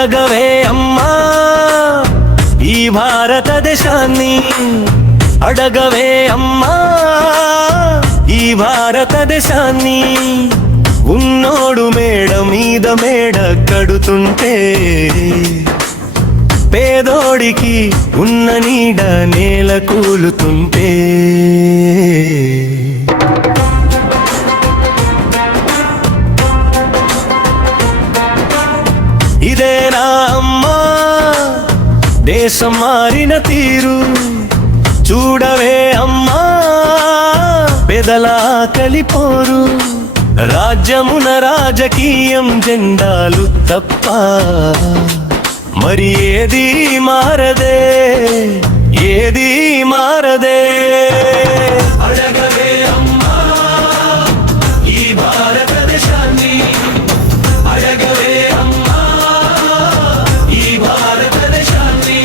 అడగవే అమ్మా ఈ భారతదేశాన్ని, అడగవే అమ్మా ఈ భారతదేశాన్ని. ఉన్నోడు మేడ మీద మేడ కడుతుంటే పేదోడికి ఉన్న నీడ నేల కూలుతుంటే. ఇదేనా అమ్మా దేశం మారిన తీరు, చూడవే అమ్మా పెదల కలిపోరు. రాజ్యమున రాజకీయం జెండాలు తప్ప మరి ఏది మారదే, ఏది మారదే. అడగవే అమ్మా ఈ భారతదేశాన్ని, అడగవే అమ్మా ఈ భారతదేశాన్ని.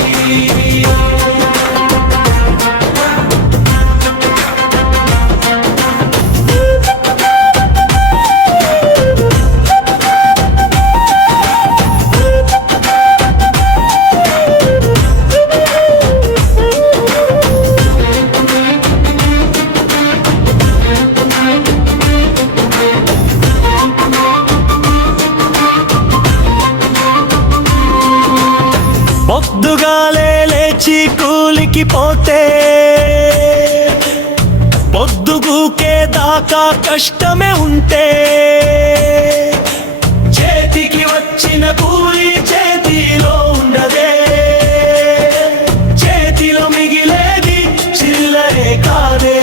పొద్దుగాలే లేచి కూలికి పోతే పొద్దుగూకే దాకా కష్టమే ఉంటే, చేతికి వచ్చిన కూలి చేతిలో ఉండదే, చేతిలో మిగిలేది చిల్లరే కాదే.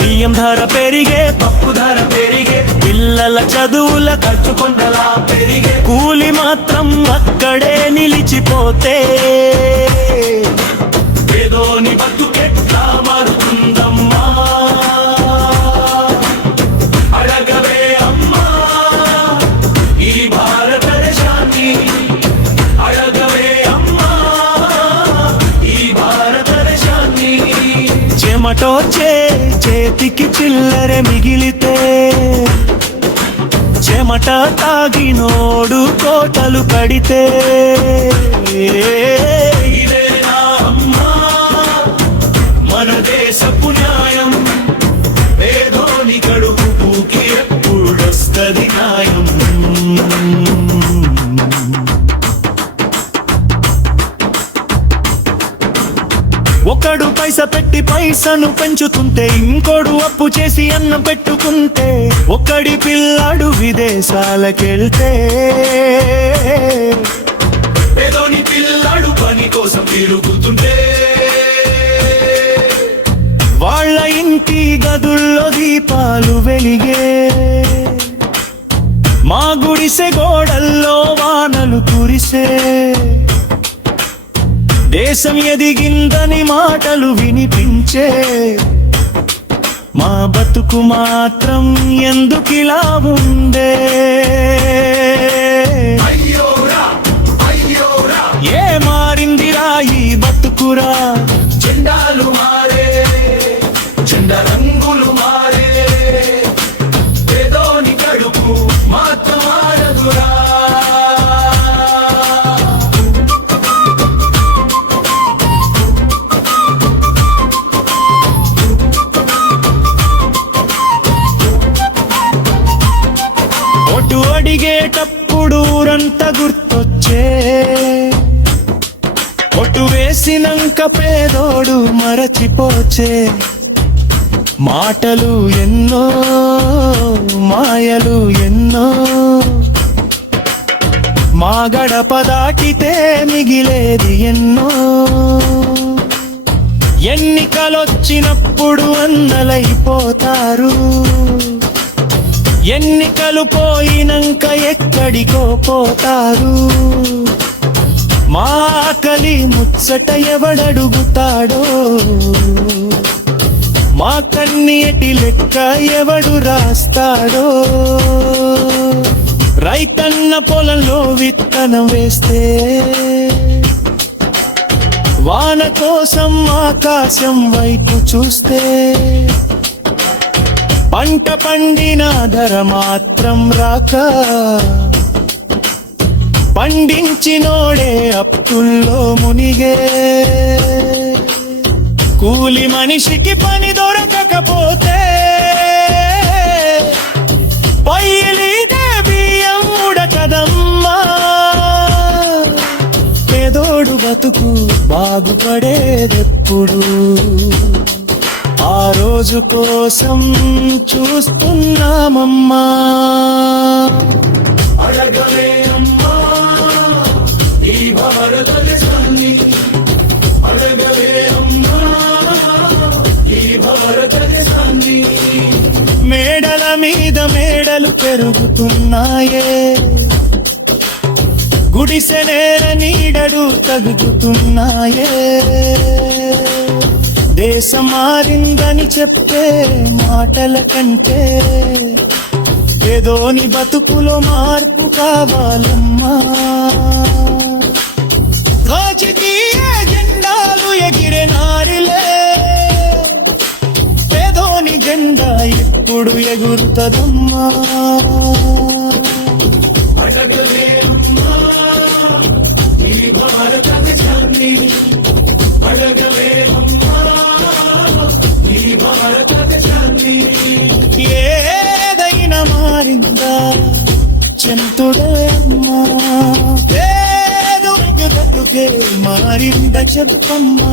బియ్యం ధర పెరిగే, పప్పు ధర పెరిగే, పిల్లల చదువుల ఖర్చు కొండలా పెరిగే, కూలి మాత్రం అక్కడే నిలిచిపోతే పేదోని బతుకెట్లా మారుతుందమ్మా. అడగవే అమ్మా ఈ భారతదేశాన్ని, అడగవే అమ్మా ఈ భారతదేశాన్ని. చెమటోచే చేతికి చిల్లర మిగిలితే, చెమట తాగినోడు కోటలు కడితే. ఇదేనా అమ్మా మన దేశపు న్యాయం, పేదోని కడుపుకి ఎప్పుడొస్తది న్యాయం. ఒకడు పైస పెట్టి పైసను పెంచుతుంటే, ఇంకోడు అప్పు చేసి అన్నం పెట్టుకుంటే, ఒకడి పిల్లాడు విదేశాలకెళ్తే, పేదోని పిల్లాడు పని కోసం తిరుగుతుంటే, వాళ్ళ ఇంటి గదుల్లో దీపాలు వెలిగే, మా గుడిసె గోడల్లో వానలు కురిసే. దేశం ఎదిగిందని మాటలు వినిపించే, మా బతుకు మాత్రం ఎందుకిలా ఉందే. ఏ మారిందిరా ఈ బతుకురా, జెండాలు మారే, జెండా రంగులు మారే, పేదోని కడుపు మాత్రం ఆడదురా. అడిగేటప్పుడు ఊరంతా గుర్తొచ్చే, ఒట్టు వేసినంక పేదోడు మరచిపోచే. మాటలు ఎన్నో మాయలు ఎన్నో, మా గడప దాటితే మిగిలేది ఎన్నో. ఎన్నికలొచ్చినప్పుడు అన్నలైపోతారు, ఎన్నికలు పోయినంక ఎక్కడికో పోతారు. మా ఆకలి ముచ్చట ఎవడడుగుతాడో, మా కన్నీటి లెక్క ఎవడు రాస్తాడో. రైతన్న పొలంలో విత్తనం వేస్తే, వాన కోసం ఆకాశం వైపు చూస్తే, పంట పండిన ధర మాత్రం రాక పండించినోడే అప్పుల్లో మునిగే కూలి మనిషికి పని దొరకకపోతే పొయ్యిలీదే బియ్యం ఉడకదమ్మా పేదోడు బతుకు బాగుపడేదెప్పుడు ఆ రోజు కోసం చూస్తున్నామమ్మా అడగవే అమ్మా ఈ భారతదేశాన్ని అడగవే అమ్మా ఈ భారతదేశాన్ని మేడల మీద మేడలు పెరుగుతున్నాయే గుడిసె నేల నీడలు తగ్గుతున్నాయే దేశం మారిందని చెప్పే మాటల కంటే ఏదోని బతుకులో మార్పు కావాలమ్మా రాజకీయ జెండాలు ఎగిరే నారిలే పేదోని జెండా ఎప్పుడు ఎగురుతదమ్మా అడగలే అమ్మా ఈ భారతదేశాన్ని అడగలే అమ్మా ఈ భారతదేశాన్ని ఏదైనా మారిందా చెంతుడే అమ్మా ఏదో మారిందా చెప్పమ్మా